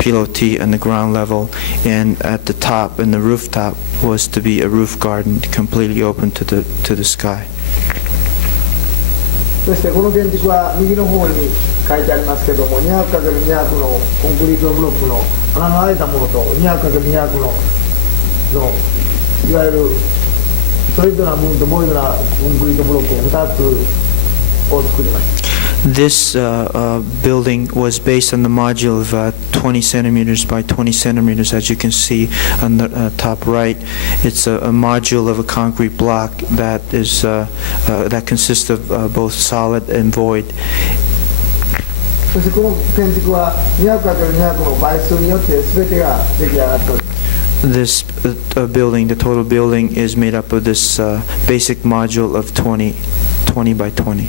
pilotis on the ground level, and at the top, and the rooftop, was to be a roof garden completely open to the sky. そしてこの建築は右の方に書いてありますけども、200×200 のコンクリートブロックの穴の開いたものと 200×200 のいわゆるソリッドな部分とボイドなコンクリートブロックを2つを作りました。This building was based on the module of 20 centimeters by 20 centimeters. As you can see on the top right, it's a module of a concrete block that is that consists of both solid and void. そしてこの建築は 200×200 の倍数によって全てが出来上がっております。This building, the total building, is made up of this basic module of 20 by 20.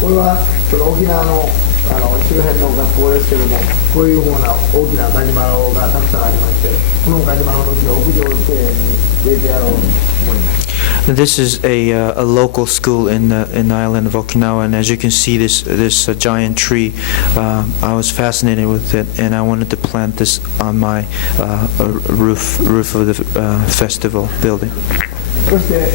これはその沖縄の周辺の学校ですけども、こういうふうな大きなガジマロがたくさんありまして、このガジマロの木を屋上庭園に植えてやろうと思います。This is a local school in the island of Okinawa, and as you can see, this giant tree, I was fascinated with it, and I wanted to plant this on my roof of the festival building. そして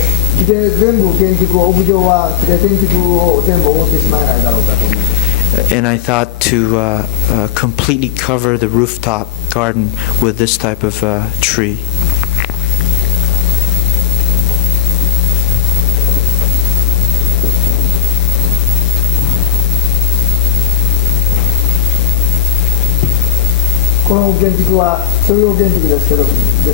全部建築を屋上は建築を全部覆ってしまえないだろうかと思います。And I thought to completely cover the rooftop garden with this type of tree. この建築は商業建築です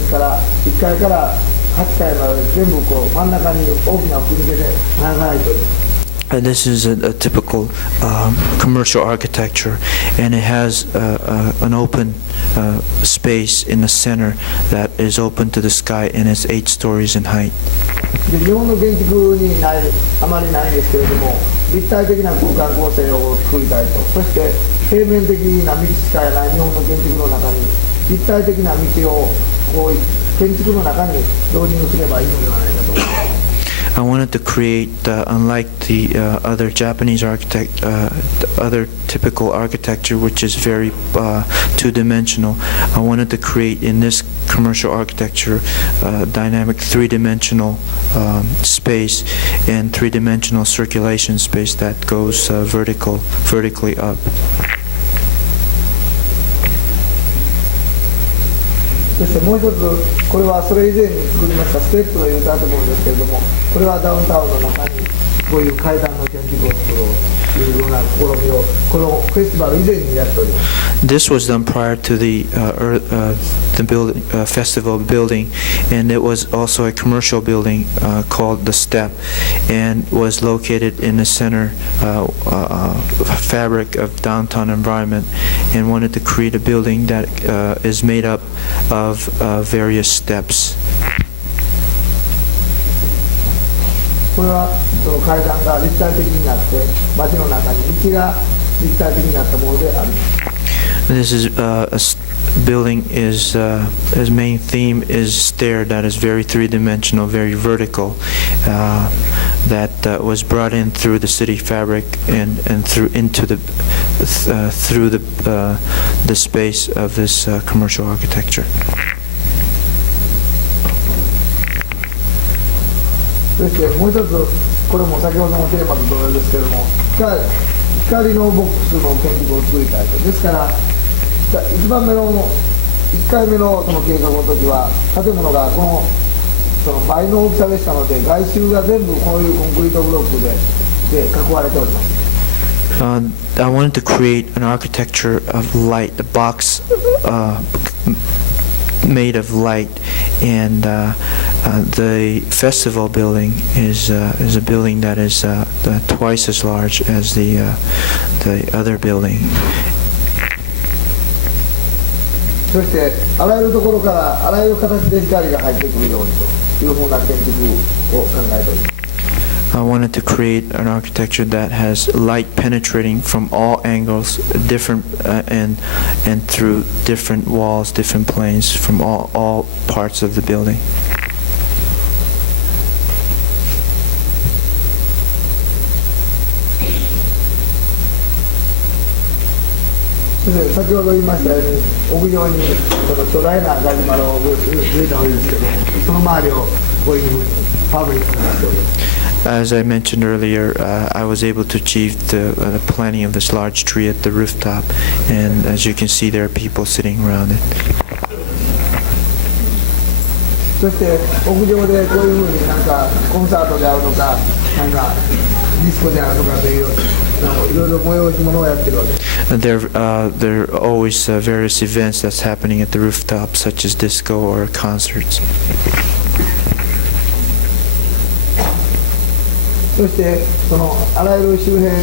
から1階から8階まで全部こう真ん中に大きな吹き抜けで穴が開いております。This is a typical commercial architecture, and it has an open space in the center that is open to the sky, and it's 8 stories in height. で日本の建築にあまりないんですけれども、立体的な空間構成を作りたいと。そして平面的な道しかない日本の建築の中に立体的な道をこう建築の中に導入すればいいのではないかと思います。I wanted to create, unlike the other Japanese other typical architecture, which is very two-dimensional, I wanted to create in this commercial architecture dynamic three-dimensional space and three-dimensional circulation space that goes vertically up. そしてもう一つ、これはそれ以前に作りましたステップという建物ですけれども、これはダウンタウンの中にこういう階段の建築を作ろうというような試みをこのフェスティバル以前にやっております。This was done prior to the festival building, and it was also a commercial building called the Step, and was located in the center fabric of downtown environment, and wanted to create a building that is made up of various steps. これはその階段が立体的になって街の中に道が立体的になったものであります。This is building is his main theme is stair that is very three-dimensional, very vertical, that was brought in through the city fabric and through the space of this commercial architecture. そしてもう一つ、これも先ほどのテーマと同様ですけれども、光のボックスの建築を作りたいと。ですから1回目のその計画の時は建物がその倍の大きさでしたので、外周が全部こういうコンクリートブロックで囲われております。I wanted to create an architecture of light, a box made of light, and the festival building is a building that is twice as large as the other building. そしてあらゆるところからあらゆる形で光が入ってくるようにというふうな建築を考えております。I wanted to create an architecture that has light penetrating from all angles, different and through different walls, different planes, from all parts of the building. 先ほど言いましたように、屋上にその巨大なガジュマルを植えたわけですけど、その周りをこういうふうにパーメットになっております。As I mentioned earlier, I was able to achieve the planting of this large tree at the rooftop, and as you can see, there are people sitting around it. そして屋上でこういうふうになんかコンサートであるとか、なんかディスコであるとかといういろいろ催し物をやってるわけです。There are always various events that's happening at the rooftop, such as disco or concerts. そしてそのあらゆる周辺の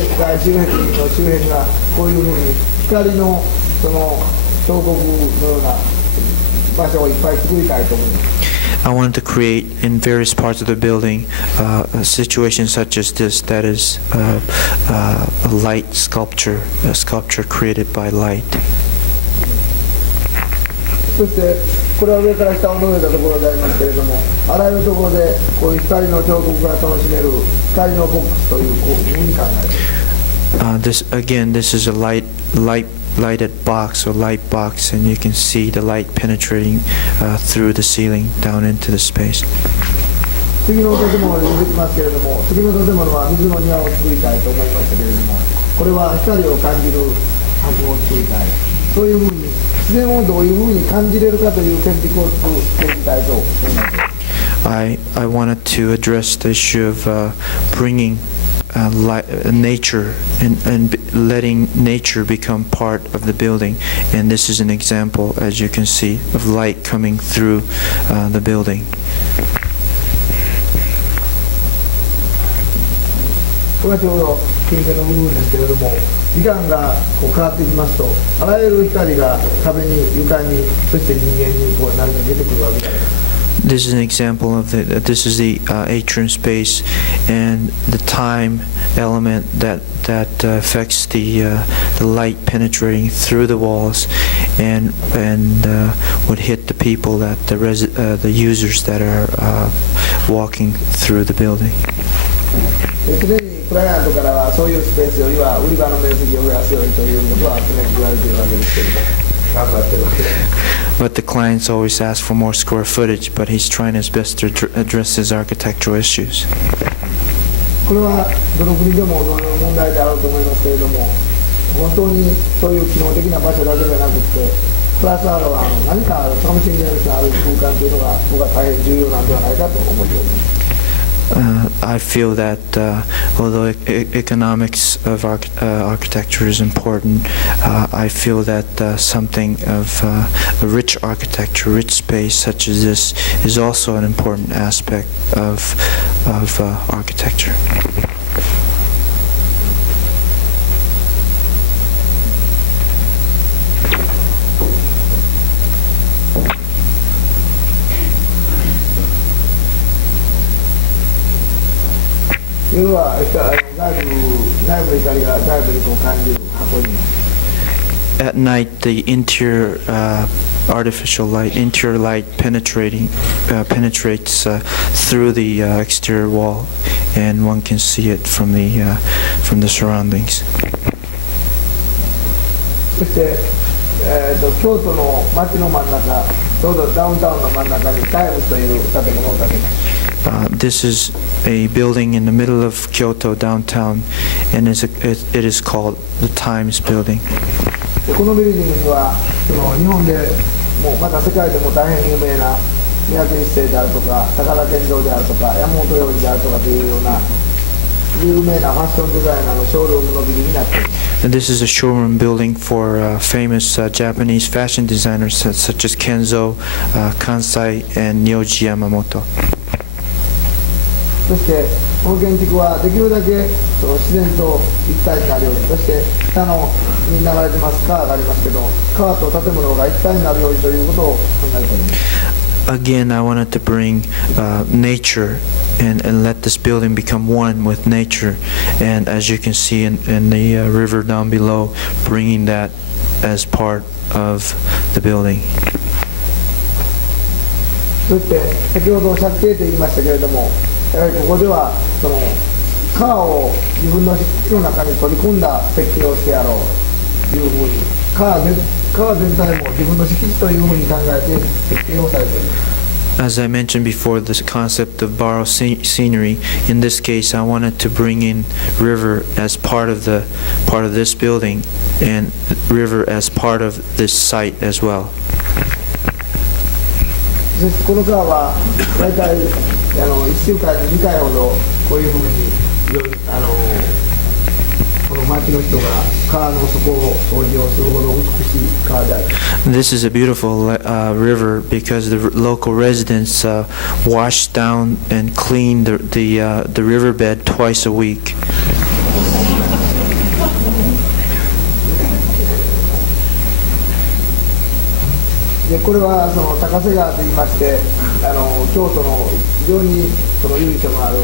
周辺がこういうふうに光のその彫刻のような場所をいっぱい作りたいと思います。I wanted to create in various parts of the building a situation such as this, that is a light sculpture, a sculpture created by light. そしてこれは上から下を述べたところでありますけれども、あらゆるところでこういう光の彫刻が楽しめる光のボックスというふうに考えています。This is a lighted box or light box, and you can see the light penetrating through the ceiling down into the space. 次の建物に出てきますけれども、次の建物は水の庭を作りたいと思いましたけれども、これは光を感じる箱を作りたい。そういうふうに自然をどういうふうに感じれるかという建築を作っていきたいと思います。I wanted to address the issue of bringing nature and letting nature become part of the building, and this is an example, as you can see, of light coming through the building. これはちょうど近辺の部分ですけれども、時間がこう変わってきますと、あらゆる光が壁に、床に、そして人間にこう何か出てくるわけです。This is an example of this is the atrium space, and the time element that affects the light penetrating through the walls and would hit the people, that the users that are walking through the building. 常にクライアントからはそういうスペースよりは売り場の面積を増やすようにということは常に言われているわけですけれども、頑張っているわけです。But the clients always ask for more square footage, but he's trying his best to address his architectural issues. これはどの国でも同様の問題であると思いますけれども、本当にそういう機能的な場所だけじゃなくて、プラスアルファ何か楽しみのある空間というのが僕は大変重要なんではないかと思っております。I feel that although economics of architecture is important, I feel that something of a rich architecture, rich space such as this is also an important aspect of architecture. 夜は内部の光が外部にこう感じる箱になる。At night, the interior artificial light, interior light penetrates through the exterior wall, and one can see it from the surroundings. そして、京都の街の真ん中、ちょうどダウンタウンの真ん中にタイムズという建物を建てました。This is a building in the middle of Kyoto downtown, and it is called the Times Building. このビルディングにはその日本でもまた世界でも大変有名な三宅一生であるとか高田健三であるとか山本洋次であるとかというような有名なファッションデザイナーのショールームのビルになっています。And this is a showroom building for famous Japanese fashion designers such as Kenzo, Kansai, and Nyoji Yamamoto. そしてこの建築はできるだけ自然と一体になるように、そして下のに流れてます川がありますけど、川と建物が一体になるようにということを考えております。Again, I wanted to bring nature and let this building become one with nature, and as you can see in the river down below, bringing that as part of the building. そして先ほど借景と言いましたけれども、やはりここではその川を自分の敷地の中に取り込んだ設計をしてやろうというふうに川全体も自分の敷地というふうに考えて設計をされている。As I mentioned before, this concept of borrow scenery. In this case, I wanted to bring in river as part of this building, and river as part of this site as well. この川は大体1週間に2回ほどこういうふうにこの町の人が川の底を掃除をするほど美しい川である。This is a beautiful river because the local residents wash down and clean the riverbed twice a week. でこれはその高瀬川といいまして京都の非常にその由緒のある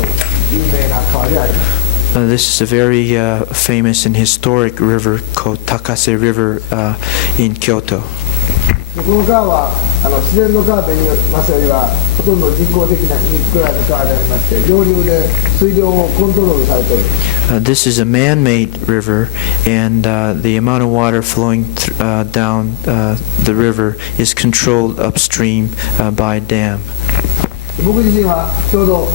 有名な川であります。This is a very famous and historic river called Takase River in Kyoto. この川は自然の川といいますよりはほとんど人工的に作られた川でありまして上流で水量をコントロールされております。This is a man-made river, and the amount of water flowing down the river is controlled upstream by a dam. 僕自身はちょうど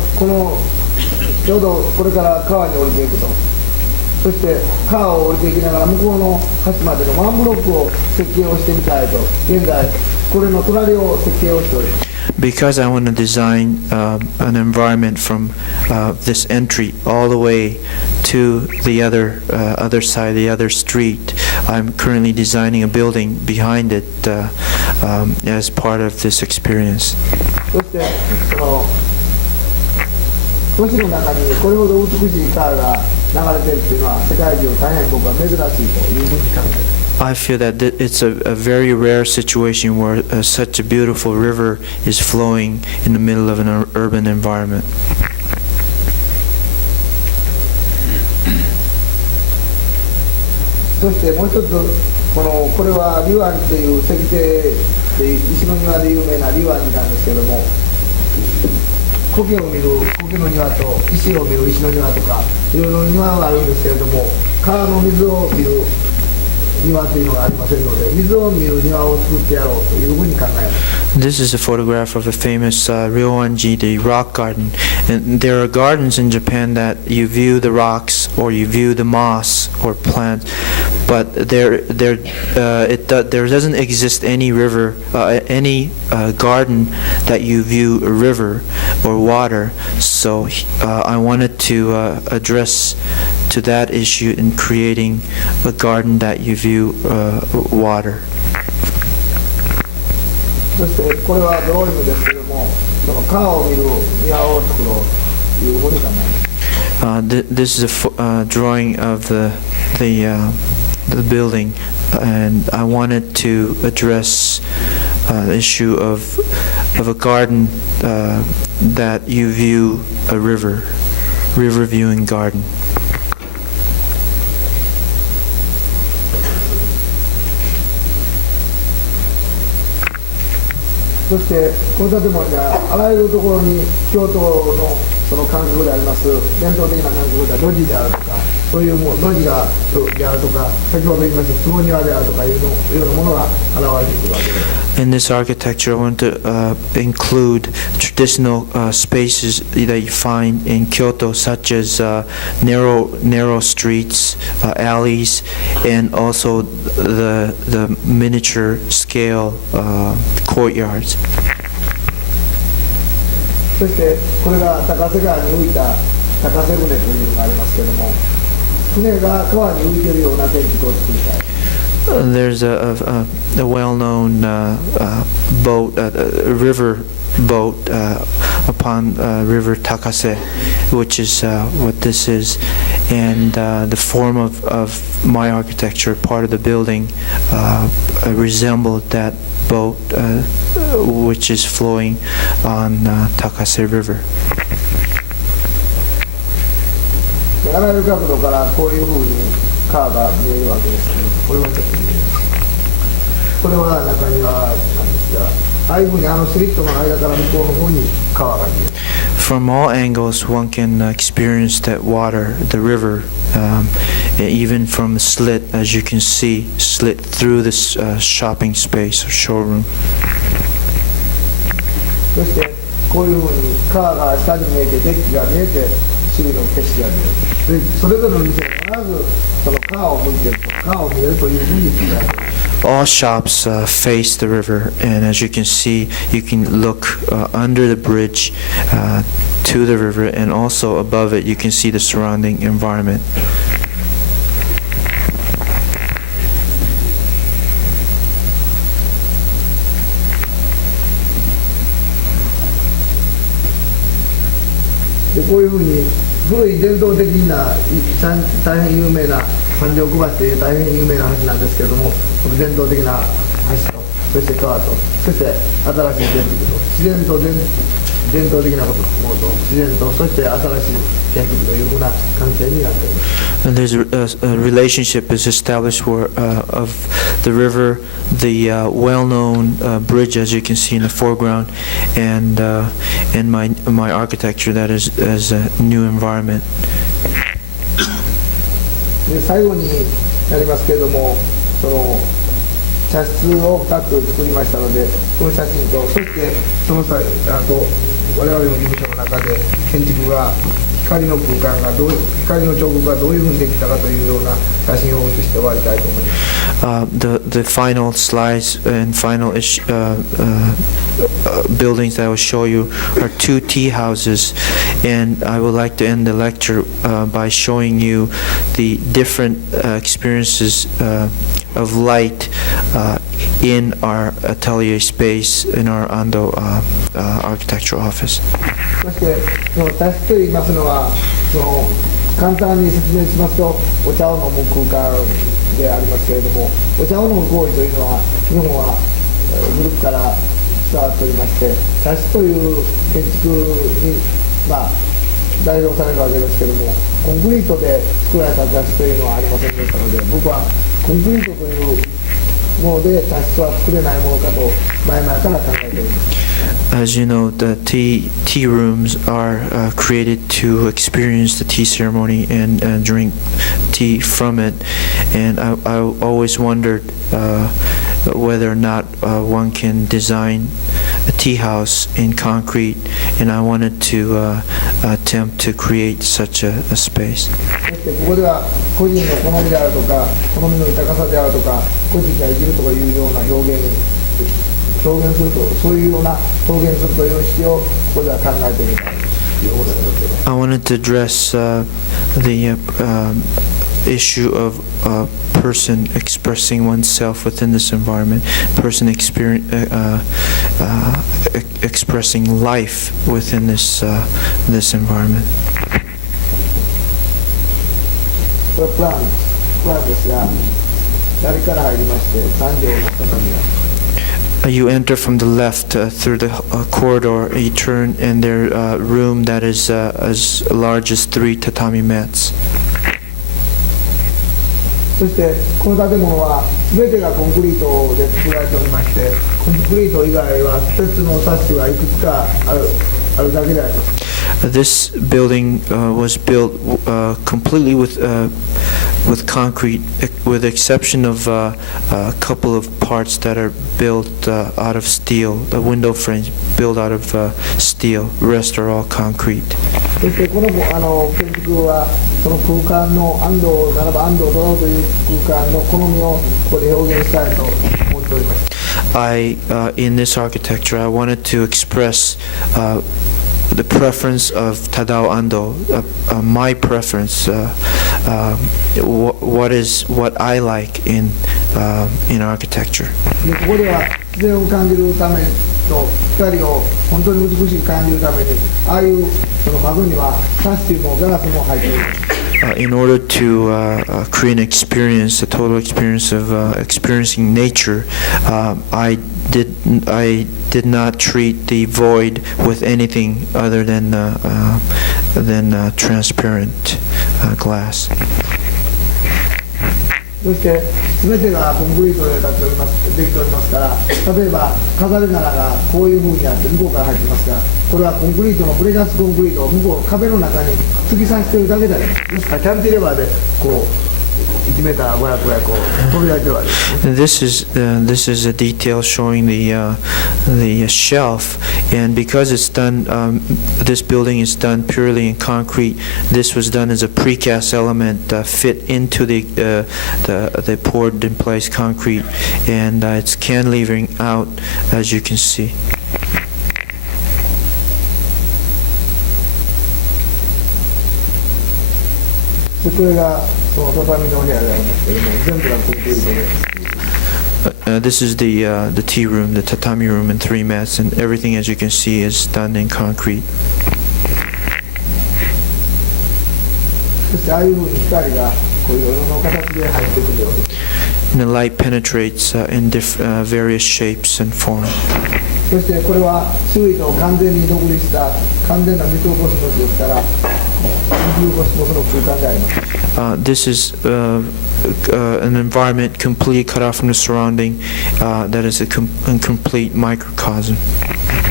これから川に降りていくと、そして川を降りていきながら向こうの端までのワンブロックを設計をしてみたいと、現在これの隣を設計をしております。Because I want to design an environment from this entry all the way to the other side, the other street, I'm currently designing a building behind it as part of this experience. そして都市の中にこれほど美しい川が流れているというのは世界中大変僕は珍しいというふうに考えています。I feel that it's a very rare situation where such a beautiful river is flowing in the middle of an urban environment. そしてもう一つこれは龍安という石庭で石の庭で有名な龍安寺なんですけども、苔を見る苔の庭と石を見る石の庭とかいろいろ庭があるんですけれども、川の水を見る庭というのがありませんので、水を見る庭を作ってやろうというふうに考えます。This is a photograph of a famous Ryoanji, the rock garden. And there are gardens in Japan that you view the rocks or you view the moss or plants, but there doesn't exist any river, any garden that you view a river or water. So I wanted to address to that issue in creating a garden that you view water. そしてこれはドローイングですけども、その川を見る庭を作ろうというふうに考えます。This is a drawing of the building, and I wanted to address the issue of a garden that you view a river viewing garden. そしてこの建物にはあらゆるところに京都のその感覚であります伝統的な感覚で路地であるとか、そういうもう路地がであるとか、先ほど言いました坪庭であるとかいうようなものが現れてくるわけです。In this architecture, I want to include traditional spaces that you find in Kyoto, such as narrow streets, alleys, and also the miniature scale courtyards. そしてこれが高瀬川に浮いた高瀬船というのがありますけれども、船が川に浮いているような建築を作りたい。There's a well-known boat, a river boat upon River Takase, which is what this is, and the form of my architecture, part of the building, resembled that boat, which is flowing on Takase River. あらゆる角度からこういうふうに川が見えるわけですけど、これはちょっと見えます。これは中庭なんですが、ああいうふうにスリットの間から向こうの方に川が見える。From all angles, one can experience that water, the river, even from a slit, as you can see, slit through this shopping space or showroom. そしてこういうふうに川が下に見えてデッキが見えて周囲の景色が見える。でそれぞれの店が必ずその川を向いていると川を見えるというふうに作られている。All shops face the river, and as you can see, you can look under the bridge to the river, and also above it you can see the surrounding environment. でこういうふうに古い伝統的な大変有名な三条小橋という大変有名な橋なんですけれども、この伝統的な橋とそして川とそして新しい建築と自然と伝統的なものと自然とそして新しい建築というふうな関係になっています。And there's a relationship is established of the river, the well-known bridge, as you can see in the foreground, and my architecture that is as a new environment. で最後になりますけれども、その茶室を2つ作りましたので、この写真とそしてその際あと我々の事務所の中で建築が光の空間が光の彫刻がどういうふうにできたかというような写真を写して終わりたいと思います。The final slides and final buildings that I will show you are two tea houses, and I would like to end the lecture by showing you the different experiences of light in our atelier space in our Ando architectural office. そしてその茶室といいますのはその簡単に説明しますとお茶を飲む空間でありますけれども、お茶を飲む行為というのは日本は古くから伝わっておりまして、茶室という建築に代表されるわけですけれども、コンクリートで作られた茶室というのはありませんでしたので、僕はコンクリートというもので茶室は作れないものかと前々から考えております。As you know, the tea rooms are created to experience the tea ceremony and drink tea from it. And I always wondered whether or not one can design a tea house in concrete, and I wanted to attempt to create such a space. ここでは個人の好みであるとか、好みの豊かさであるとか、個人が生きるとかいうような表現すると、そういうような表現するという意識をここでは考えてみたいということでございます。I wanted to address the issue of a person expressing oneself within this environment, person expressing life within this environment. これはプランですが、左から入りまして3畳の畳が。You enter from the left through the corridor, you turn, and there's a room that is as large as 3 tatami mats. そしてこの建物は全てがコンクリートで作られておりまして、コンクリート以外は鉄のサッシがいくつかあるだけであります。This building was built completely with concrete, with the exception of a couple of parts that are built out of steel. The window frames built out of steel. The rest are all concrete. そしてこの建築はその空間の安藤ならば安藤を取ろうという空間の好みをここで表現したいと思っております。In this architecture, I wanted to express the preference of Tadao Ando, my preference, what I like in architecture. でここでは自然を感じるためと光を本当に美しく感じるために、ああいうその窓にはサッシもガラスも入っております。In order to create an experience, a total experience of experiencing nature, I did not treat the void with anything other than transparent glass. そして全てがコンクリートでできておりますから、例えば飾り棚がこういう風にあって向こうから入ってますが、これはコンクリートのプレガスコンクリートを向こう壁の中に突き刺しているだけであります。ですからキャンティレバーでこう1メーター500ぐらいこう飛び出してるわけですね。This is a detail showing the shelf, and because it's done, this building is done purely in concrete. This was done as a precast element fit into the poured in place concrete, and it's cantilevering out, as you can see. でこれがその畳の部屋でありますけども、全部がコンクリートで。This is the tea room, the tatami room, and 3 mats, and everything, as you can see, is done in concrete. そしてああいうふうに光がこういういろんな形で入ってくるように。And the light penetrates in various shapes and forms. そしてこれは周囲と完全に独立した完全なミクロコスモスですから、ミクロコスモスの空間であります。This is an environment completely cut off from the surrounding that is a complete microcosm.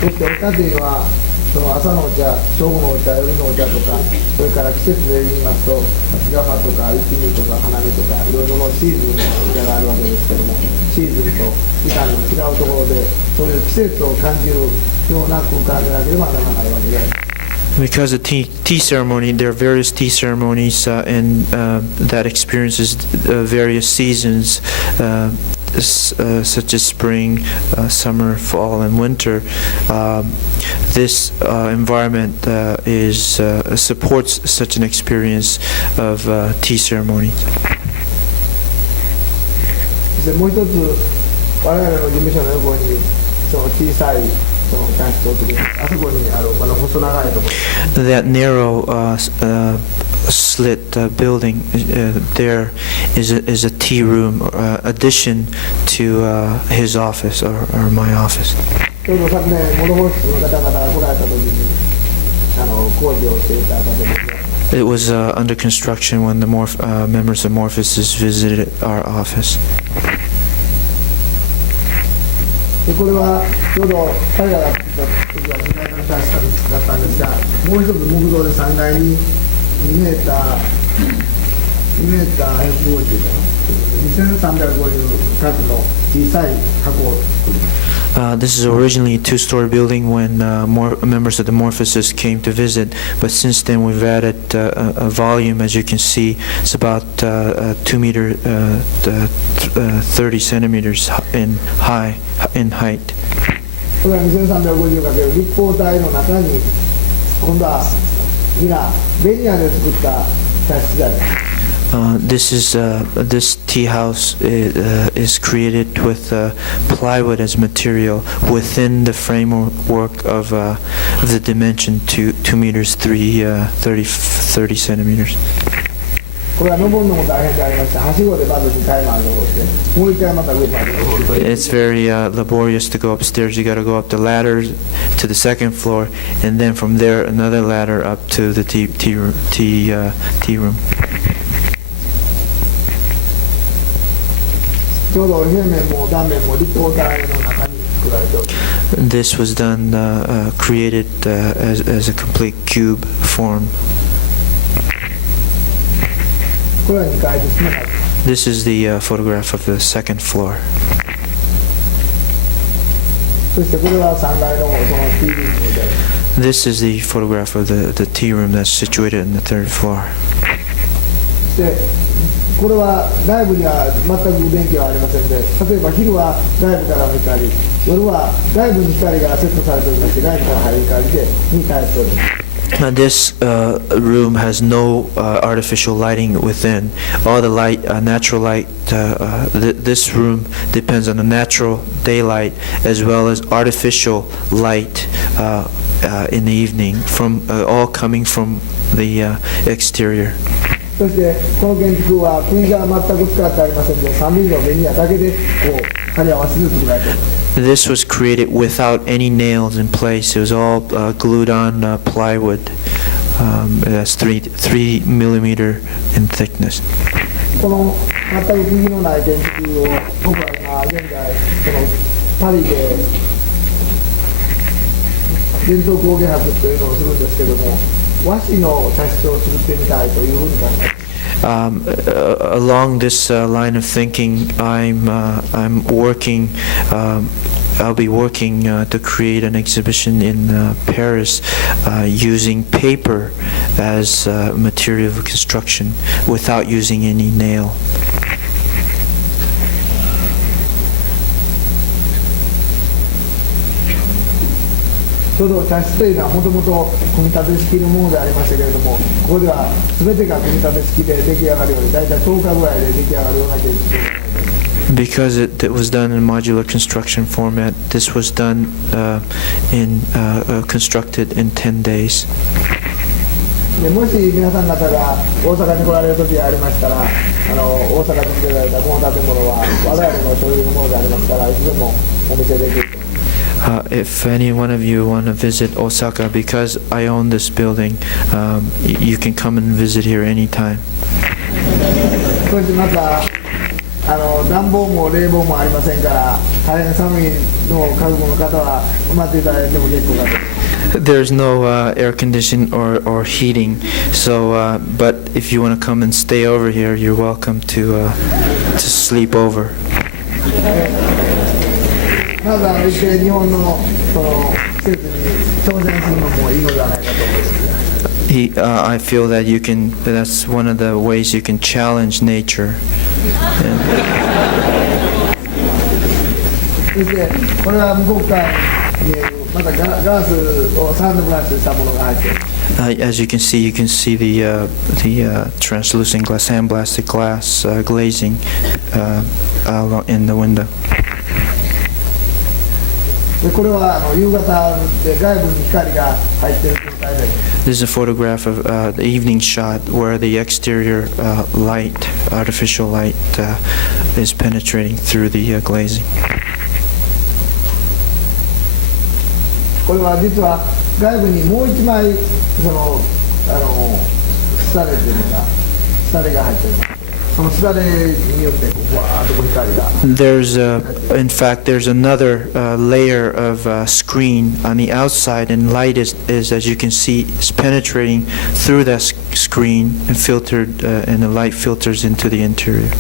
そしてお茶というのはその朝のお茶、正午のお茶、夜のお茶とか、それから季節で言いますと秋釜とか雪見とか花見とかいろいろのシーズンのお茶があるわけですけども、シーズンと時間の違うところでそういう季節を感じるような空間でなければならないわけで。Because of tea ceremony, there are various tea ceremonies and that experiences various seasons, such as spring, summer, fall, and winter. This environment supports such an experience of tea ceremony. そしてもう一つ、我々の事務所の横にその小さい That narrow slit building there is a tea room addition to his office or my office. It was under construction when the members of Morphosis visited our office. でこれはちょうど彼らが作った時は2階建てだったんですが、もう一つ木造で3階に2メーター150かな、2350角の小さい箱を作ります。This is originally a 2-story building when more members of the Morphosis came to visit, but since then we've added a volume. As you can see, it's about 2 meter 30 centimeters in height. これは2350かける立方体の中に今度は皆ベニヤで作った茶室であります。This tea house is created with plywood as material within the framework of the dimension 2 meters 30 centimeters. これは登るのも大変でありまして、はしごでまず2階まで登って、もう1回また上まで登るという。It's very laborious to go upstairs. You got to go up the ladder to the second floor, and then from there another ladder up to the tea room. ちょうど平面も断面も立方体の中に作られております。This was done, created as a complete cube form. これは2階ですね。This is the photograph of the second floor. そしてこれは3階のそのティールームで。This is the photograph of the tea room that's situated in the 3rd floor. でこれは外部には全く電気はありませんで、例えば昼は外部からの光、夜は外部に光がセットされておりまして、外部から入る光で2回しております。This room has no artificial lighting within. All the light, natural light, this room depends on the natural daylight as well as artificial light in the evening, all coming from the exterior. そしてこの建築は釘が全く使ってありませんで、3ミリのベニヤだけでこう貼り合わせて作られています。This was created without any nails in place. It was all glued on plywood. That's 3 millimeter in thickness. この全く釘のない建築を僕は今現在そのパリで伝統工芸博というのをするんですけども、和紙の茶室を作ってみたいというふうに考えています。Along this line of thinking, I'm working. I'll be working to create an exhibition in Paris using paper as material of construction without using any nail. ちょうど茶室というのはもともと組み立て式のものでありましたけれども、ここでは全てが組み立て式で出来上がるように、大体10日ぐらいで出来上がるようなケースです。Because it was done in modular construction format, this was done constructed in 10 days. でもし皆さん方が大阪に来られる時がありましたら、大阪に建てられたこの建物は我々の所有のものでありますから、いつでもお見せできる。If any one of you want to visit Osaka, because I own this building, you can come and visit here anytime. そしてまた暖房も冷房もありませんから、大変寒いのを覚悟の方は待っていただいても結構かと。There's no air conditioning or heating, so but if you want to come and stay over here, you're welcome to sleep over. まず一回日本のその施設に挑戦するのもいいのではないかと思います。I feel that that's one of the ways you can challenge nature. そしてこれは向こう側にまたガラスをサンドブラシしたものが入っている。As you can see the translucent glass, sandblasted glass glazing in the window. でこれは夕方で外部に光が入っている状態で。This is a photograph of the evening shot where the exterior light, artificial light, is penetrating through the glazing. これは実は外部にもう一枚そのスタレというのがスタレが入っています。そのスタレによってわーっと光が。In fact, there's another layer of screen on the outside, and light is, as you can see, is penetrating through that screen and filtered, and the light filters into the interior.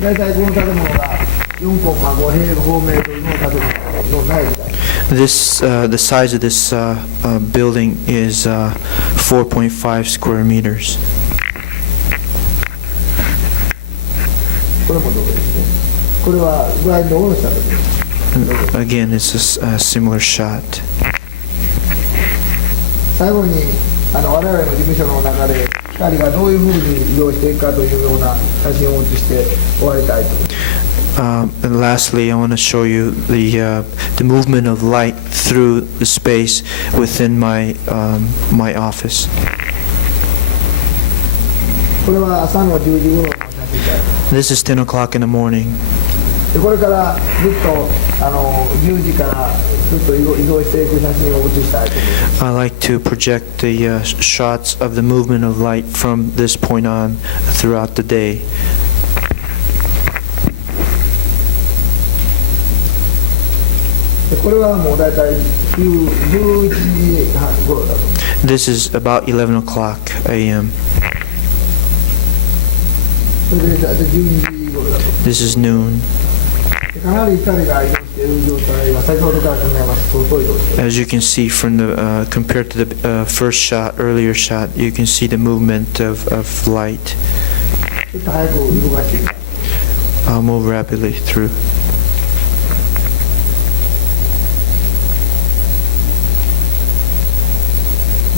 大体この建物が4.5平方メートルの建物のないみたい。The size of this building is 4.5 square meters. これもどうですね。これはグラインドを下ろした時です。Again, it's a similar shot. 最後に我々の事務所の中で光がどういうふうに移動していくかというような写真を写して終わりたいと思います。And lastly, I want to show you the movement of light through the space within my office. これは朝の10時頃の写真です。This is 10 o'clock in the morning. でこれからずっと10時からずっと移動していく写真を写したいと思います。I like to project the shots of the movement of light from this point on throughout the day. でこれはもうだいたい11時半頃だと思います。This is about 11 o'clock a.m. それでだいたい12時頃だと思います。This is noon. かなり光が移動している状態は先ほどから考えますと相当移動している。As you can see from compared to the earlier shot, you can see the movement of light. ちょっと早く動かしてみたい。I'll move rapidly through.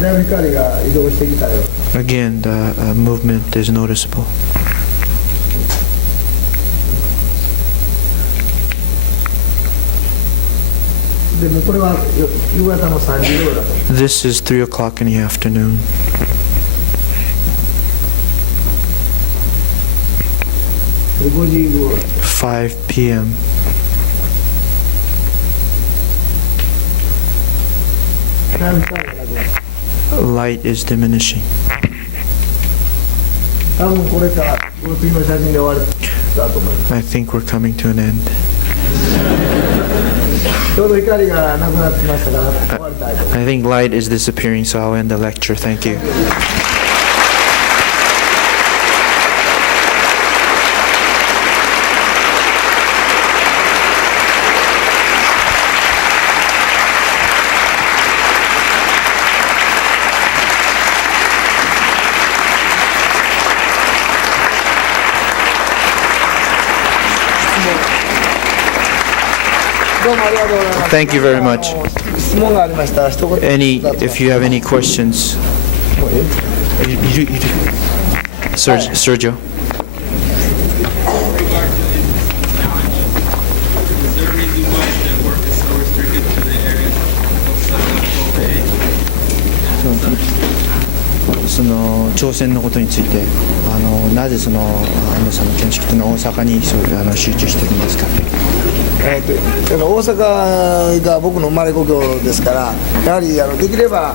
だいぶ光が移動してきたよ。Again, the movement is noticeable. でもこれは夕方の3時頃だと思います。This is 3 o'clock in the afternoon. で5時頃。5 p.m. だいぶ光がなくなった。Light is diminishing. 多分これからこの次の写真で終わりだと思います。 I think we're coming to an end. ちょうど光がなくなってきましたから終わりたいと思います。 I think light is disappearing, so I'll end the lecture. Thank you. ありがとうございます。 Thank you very much. 質問がありましたら一言 If you have any questions. Sergio. Is there a reason why the work is so restricted to the areas of Osaka? その挑戦のことについてなぜその安藤さんの建築というのは大阪に集中してるんですか。大阪が僕の生まれ故郷ですから、やはりできれば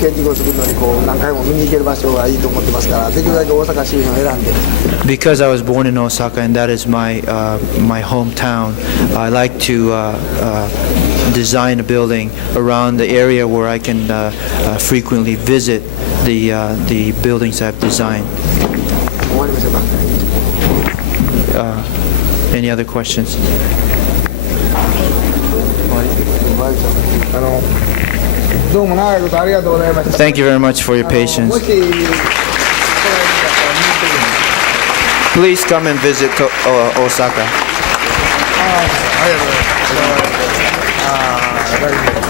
建築を作るのに何回も見に行ける場所がいいと思ってますから、できるだけ大阪周辺を選んで。Because I was born in Osaka and that is my hometown, I like to design a building around the area where I can frequently visit the buildings I've designed. 終わりましょうか。Any other questions? どうも長いことありがとうございました。 Thank you very much for your も patience. し来られるんだったら見に行ってください。 Please come and visit Osaka. ありがとうございます。大丈夫。